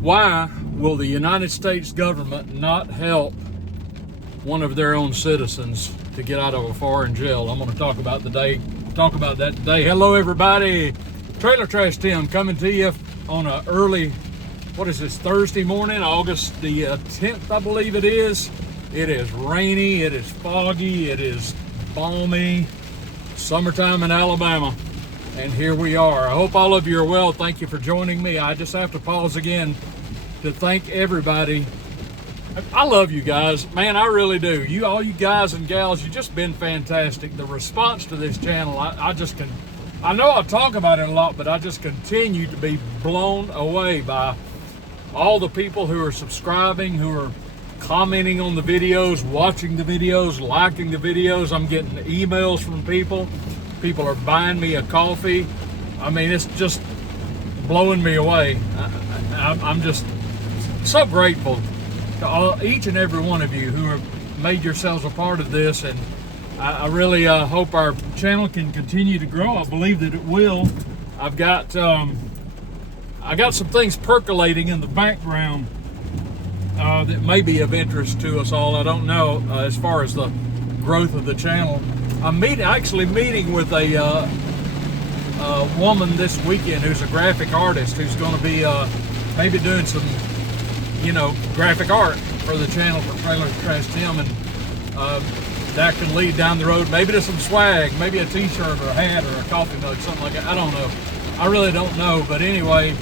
Why will the United States government not help one of their own citizens to get out of a foreign jail? I'm going to talk about that today. Hello, everybody. Trailer Trash Tim coming to you on a early, Thursday morning, August the 10th, I believe it is. It is rainy, it is foggy, it is balmy, summertime in Alabama. And here we are. I hope all of you are well. Thank you for joining me. I just have to pause again to thank everybody. I love you guys, man. I really do. All you guys and gals, you've just been fantastic. The response to this channel, I know I talk about it a lot, but I just continue to be blown away by all the people who are subscribing, who are commenting on the videos, watching the videos, liking the videos. I'm getting emails from people. People are buying me a coffee. I mean, it's just blowing me away. I'm just so grateful to each and every one of you who have made yourselves a part of this, and I really hope our channel can continue to grow. I believe that it will. I got some things percolating in the background that may be of interest to us all. I don't know as far as the growth of the channel. I'm actually meeting with a woman this weekend who's a graphic artist who's going to be maybe doing some, graphic art for the channel for Trailer Trash Tim, and that can lead down the road maybe to some swag, maybe a t-shirt or a hat or a coffee mug, something like that. I don't know. I really don't know. But anyway,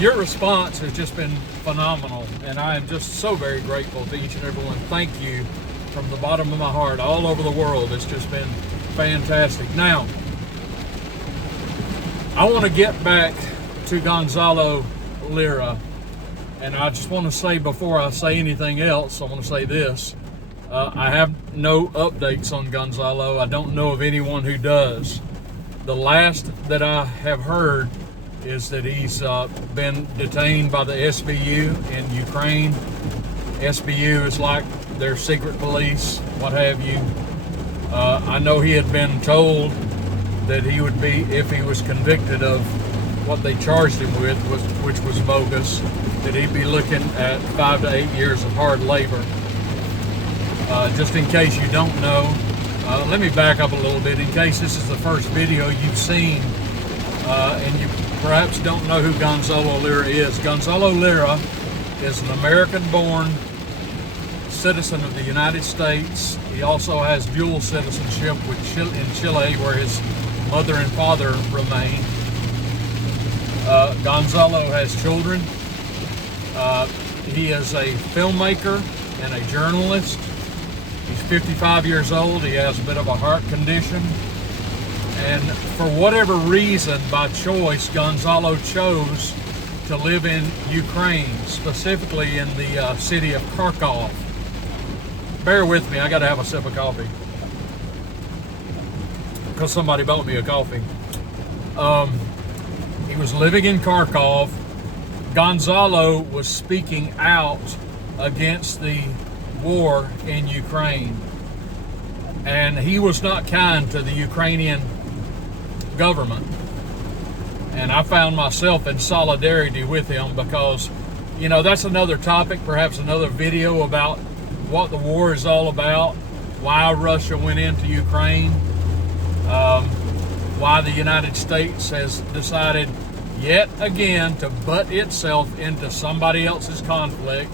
your response has just been phenomenal, and I am just so very grateful to each and every one. Thank you from the bottom of my heart, all over the world. It's just been fantastic. Now, I want to get back to Gonzalo Lira, and I just want to say, before I say anything else, I want to say this. I have no updates on Gonzalo. I don't know of anyone who does. The last that I have heard is that he's been detained by the SBU in Ukraine. SBU is like their secret police, what have you. I know he had been told that he would be, if he was convicted of what they charged him with, which was bogus, that he'd be looking at 5 to 8 years of hard labor. Just in case you don't know, let me back up a little bit. In case this is the first video you've seen, and you perhaps don't know who Gonzalo Lira is. Gonzalo Lira is an American-born citizen of the United States. He also has dual citizenship in Chile, where his mother and father remain. Gonzalo has children. He is a filmmaker and a journalist. He's 55 years old. He has a bit of a heart condition. And for whatever reason, by choice, Gonzalo chose to live in Ukraine, specifically in the city of Kharkov. Bear with me, I gotta have a sip of coffee, because somebody bought me a coffee. He was living in Kharkov. Gonzalo was speaking out against the war in Ukraine, and he was not kind to the Ukrainian government. And I found myself in solidarity with him, because, that's another topic, perhaps another video about what the war is all about, why Russia went into Ukraine, why the United States has decided yet again to butt itself into somebody else's conflict.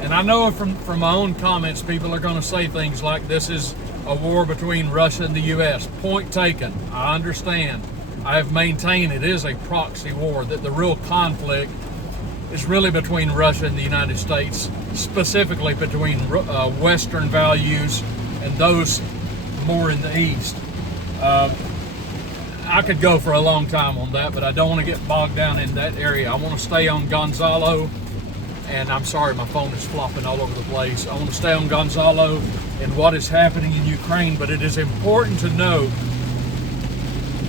And I know from my own comments, people are going to say things like, this is a war between Russia and the U.S. Point taken. I understand. I have maintained it is a proxy war, that the real conflict is really between Russia and the United States, specifically between Western values and those more in the East. I could go for a long time on that, but I don't want to get bogged down in that area. I want to stay on Gonzalo, and I'm sorry, my phone is flopping all over the place. I want to stay on Gonzalo and what is happening in Ukraine, but it is important to note,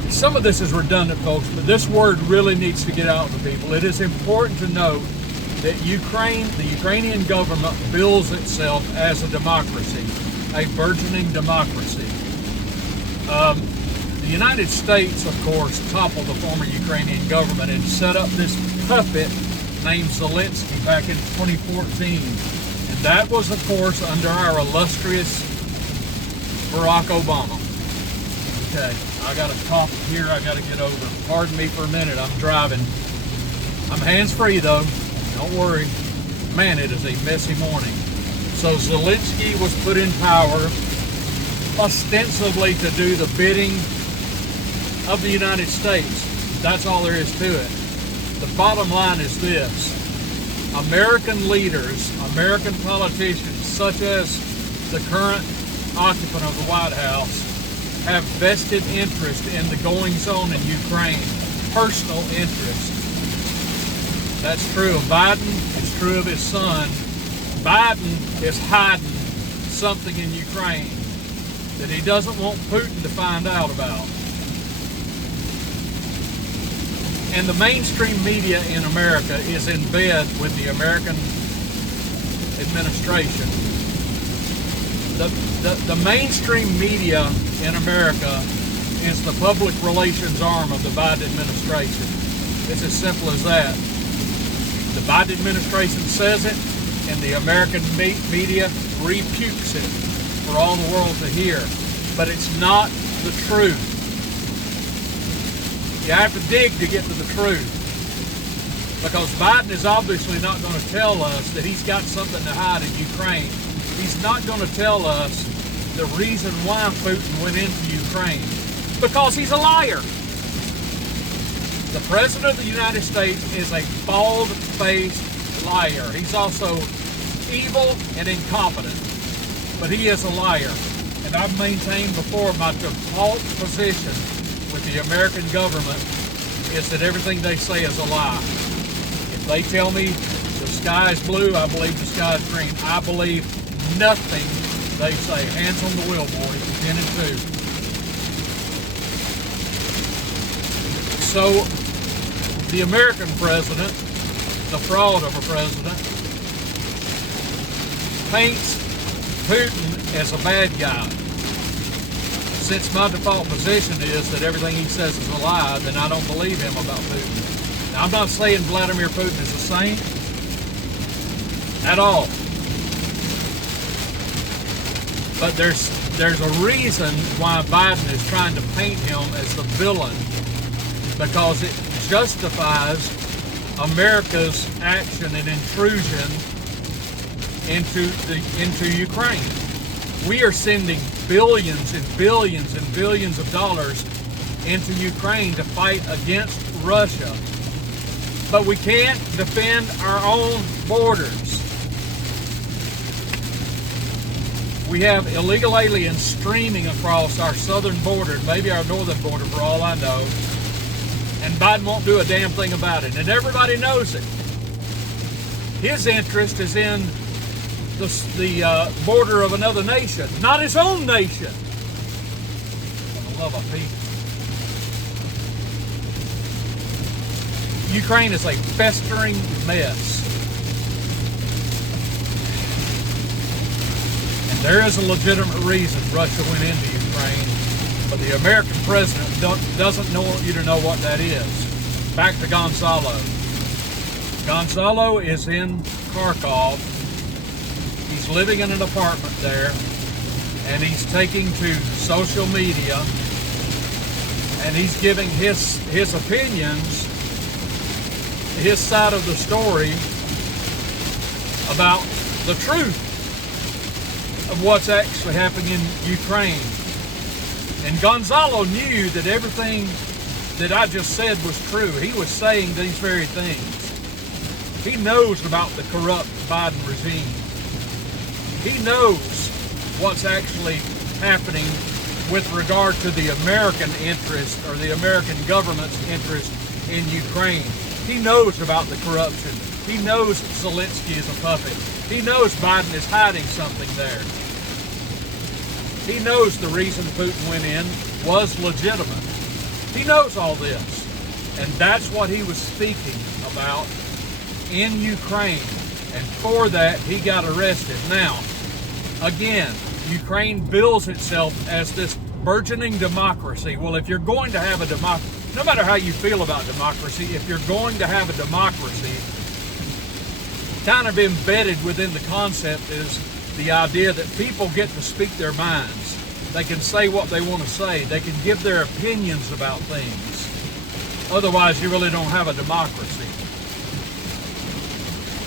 some of this is redundant, folks, but this word really needs to get out to people. It is important to note that the Ukrainian government bills itself as a democracy, a burgeoning democracy. The United States, of course, toppled the former Ukrainian government and set up this puppet named Zelensky back in 2014. And that was, of course, under our illustrious Barack Obama. Okay, I got a cough here I got to get over. Pardon me for a minute, I'm driving. I'm hands-free though, don't worry. Man, it is a messy morning. So Zelensky was put in power ostensibly to do the bidding of the United States. That's all there is to it. The bottom line is this. American leaders, American politicians, such as the current occupant of the White House, have vested interest in the goings-on in Ukraine, personal interest. That's true of Biden, it's true of his son. Biden is hiding something in Ukraine that he doesn't want Putin to find out about. And the mainstream media in America is in bed with the American administration. The mainstream media in America is the public relations arm of the Biden administration. It's as simple as that. The Biden administration says it, and the American media rebukes it for all the world to hear. But it's not the truth. You have to dig to get to the truth. Because Biden is obviously not going to tell us that he's got something to hide in Ukraine. He's not going to tell us the reason why Putin went into Ukraine. Because he's a liar. The President of the United States is a bald-faced liar. He's also evil and incompetent. But he is a liar. And I've maintained before my default position with the American government is that everything they say is a lie. If they tell me the sky is blue, I believe the sky is green. I believe nothing they say. Hands on the wheel, boys. 10 and 2. So, the American president, the fraud of a president, paints Putin as a bad guy. Since my default position is that everything he says is a lie, then I don't believe him about Putin. Now, I'm not saying Vladimir Putin is a saint at all. But there's a reason why Biden is trying to paint him as the villain, because it justifies America's action and intrusion into Ukraine. We are sending billions and billions and billions of dollars into Ukraine to fight against Russia. But we can't defend our own borders. We have illegal aliens streaming across our southern border, and maybe our northern border for all I know. And Biden won't do a damn thing about it. And everybody knows it. His interest is in the border of another nation, not his own nation. For the love of people. Ukraine is a festering mess. And there is a legitimate reason Russia went into Ukraine, but the American president doesn't want you to know what that is. Back to Gonzalo. Gonzalo is in Kharkov. He's living in an apartment there, and he's taking to social media, and he's giving his opinions, his side of the story about the truth of what's actually happening in Ukraine. And Gonzalo knew that everything that I just said was true. He was saying these very things. He knows about the corrupt Biden regime. He knows what's actually happening with regard to the American interest or the American government's interest in Ukraine. He knows about the corruption. He knows Zelensky is a puppet. He knows Biden is hiding something there. He knows the reason Putin went in was legitimate. He knows all this. And that's what he was speaking about in Ukraine. And for that, he got arrested. Now, again, Ukraine bills itself as this burgeoning democracy. Well, if you're going to have a democracy, no matter how you feel about democracy, if you're going to have a democracy, kind of embedded within the concept is the idea that people get to speak their minds. They can say what they want to say. They can give their opinions about things. Otherwise, you really don't have a democracy.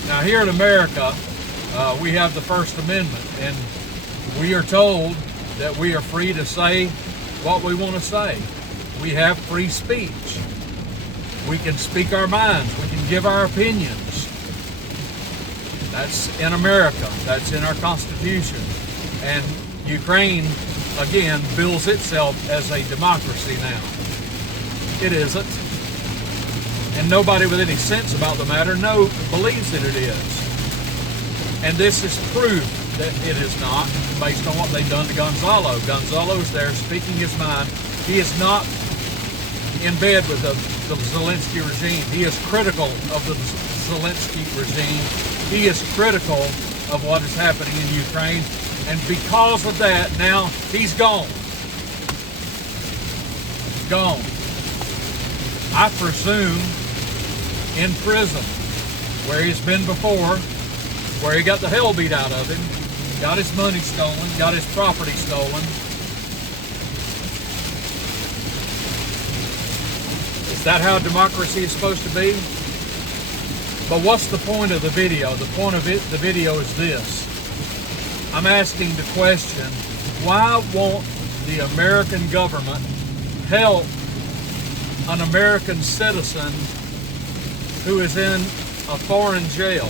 Now, here in America, we have the First Amendment, and we are told that we are free to say what we want to say. We have free speech. We can speak our minds. We can give our opinions. That's in America. That's in our Constitution. And Ukraine, again, bills itself as a democracy now. It isn't. And nobody with any sense about the matter believes that it is. And this is proof that it is not, based on what they've done to Gonzalo. Gonzalo is there speaking his mind. He is not in bed with the Zelensky regime. He is critical of the Zelensky regime. He is critical of what is happening in Ukraine. And because of that, now he's gone. Gone. I presume in prison, where he's been before, where he got the hell beat out of him, got his money stolen, got his property stolen. Is that how democracy is supposed to be? But what's the point of the video? The point of the video is this. I'm asking the question, why won't the American government help an American citizen who is in a foreign jail?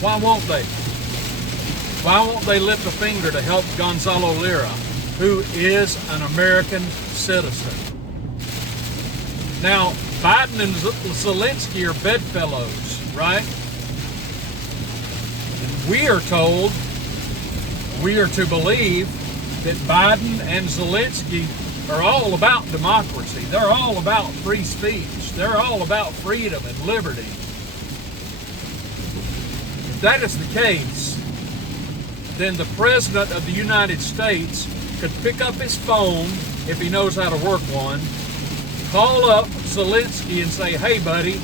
Why won't they? Why won't they lift a finger to help Gonzalo Lira, who is an American citizen? Now, Biden and Zelensky are bedfellows, right? And we are told, we are to believe that Biden and Zelensky are all about democracy. They're all about free speech. They're all about freedom and liberty. If that is the case, then the President of the United States could pick up his phone, if he knows how to work one, call up Zelensky and say, hey buddy,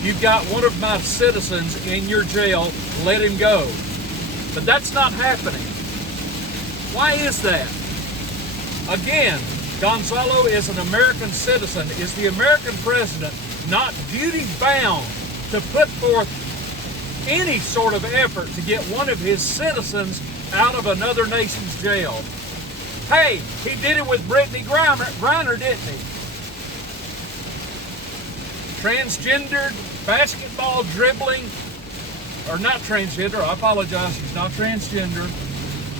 you've got one of my citizens in your jail, let him go. But that's not happening. Why is that? Again, Gonzalo is an American citizen. Is the American president not duty-bound to put forth any sort of effort to get one of his citizens out of another nation's jail? Hey, he did it with Brittany Griner, didn't he? Transgendered, basketball dribbling, or not transgender, I apologize, she's not transgender.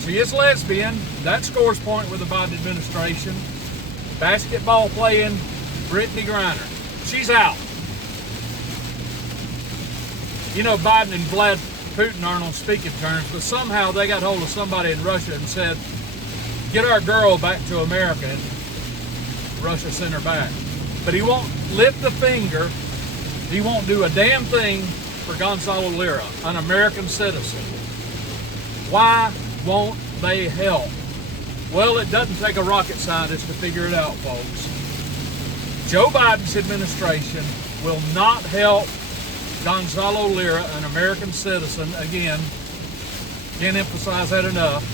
She is lesbian. That scores point with the Biden administration. Basketball playing Brittany Griner. She's out. You know, Biden and Vlad Putin aren't on speaking terms, but somehow they got hold of somebody in Russia and said, get our girl back to America, and Russia sent her back. But he won't lift a finger. He won't do a damn thing for Gonzalo Lira, an American citizen. Why won't they help? Well, it doesn't take a rocket scientist to figure it out, folks. Joe Biden's administration will not help Gonzalo Lira, an American citizen, again, can't emphasize that enough,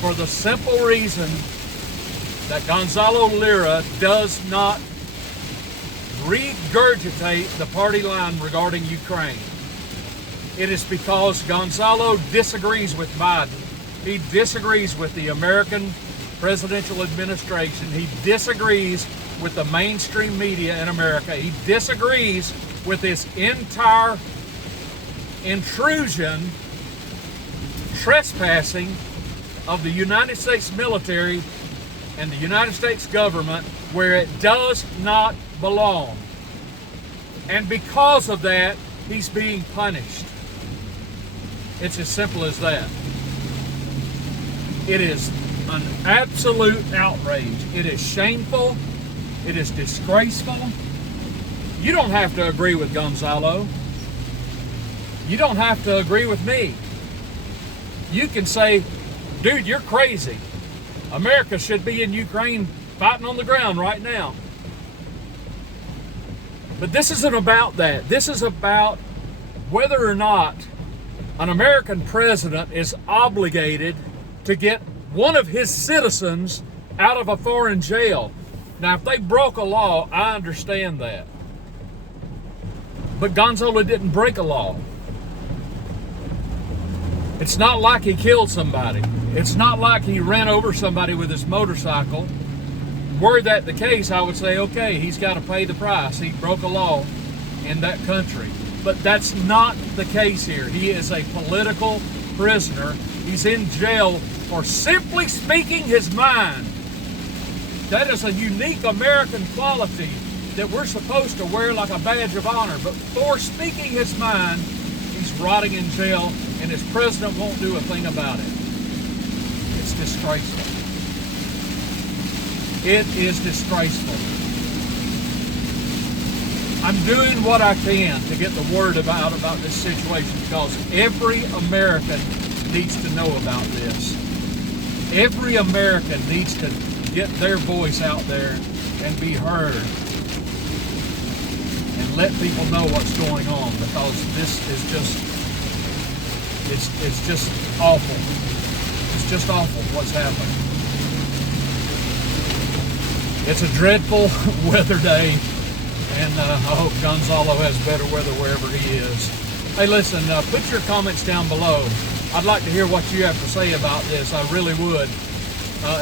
for the simple reason that Gonzalo Lira does not regurgitate the party line regarding Ukraine. It is because Gonzalo disagrees with Biden. He disagrees with the American presidential administration. He disagrees with the mainstream media in America. He disagrees with this entire intrusion, trespassing of the United States military and the United States government where it does not belong. And because of that, he's being punished. It's as simple as that. It is an absolute outrage. It is shameful. It is disgraceful. You don't have to agree with Gonzalo. You don't have to agree with me. You can say, dude, you're crazy. America should be in Ukraine fighting on the ground right now. But this isn't about that. This is about whether or not an American president is obligated to get one of his citizens out of a foreign jail. Now, if they broke a law, I understand that. But Gonzalo didn't break a law. It's not like he killed somebody. It's not like he ran over somebody with his motorcycle. Were that the case, I would say, okay, he's got to pay the price. He broke a law in that country. But that's not the case here. He is a political prisoner. He's in jail for simply speaking his mind. That is a unique American quality that we're supposed to wear like a badge of honor. But for speaking his mind, he's rotting in jail, and his president won't do a thing about it. It's disgraceful. It is disgraceful. I'm doing what I can to get the word about this situation because every American needs to know about this. Every American needs to get their voice out there and be heard and let people know what's going on, because this is just, it's just awful. It's just awful what's happening. It's a dreadful weather day, and I hope Gonzalo has better weather wherever he is. Hey, listen, put your comments down below. I'd like to hear what you have to say about this. I really would.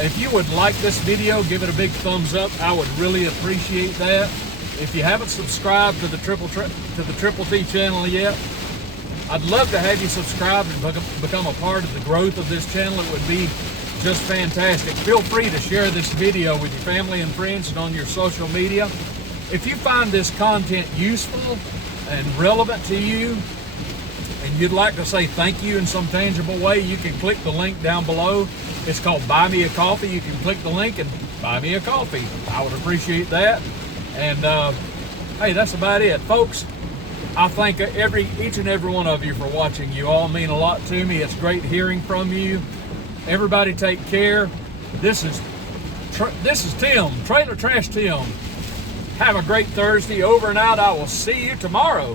If you would like this video, give it a big thumbs up. I would really appreciate that. If you haven't subscribed to the Triple T channel yet, I'd love to have you subscribe and become a part of the growth of this channel. It would be just fantastic. Feel free to share this video with your family and friends and on your social media. If you find this content useful and relevant to you, and you'd like to say thank you in some tangible way, you can click the link down below. It's called Buy Me a Coffee. You can click the link and buy me a coffee. I would appreciate that. And hey, that's about it, folks. I thank each and every one of you for watching. You all mean a lot to me. It's great hearing from you. Everybody take care. This is Tim, Trailer Trash Tim. Have a great Thursday. Over and out. I will see you tomorrow.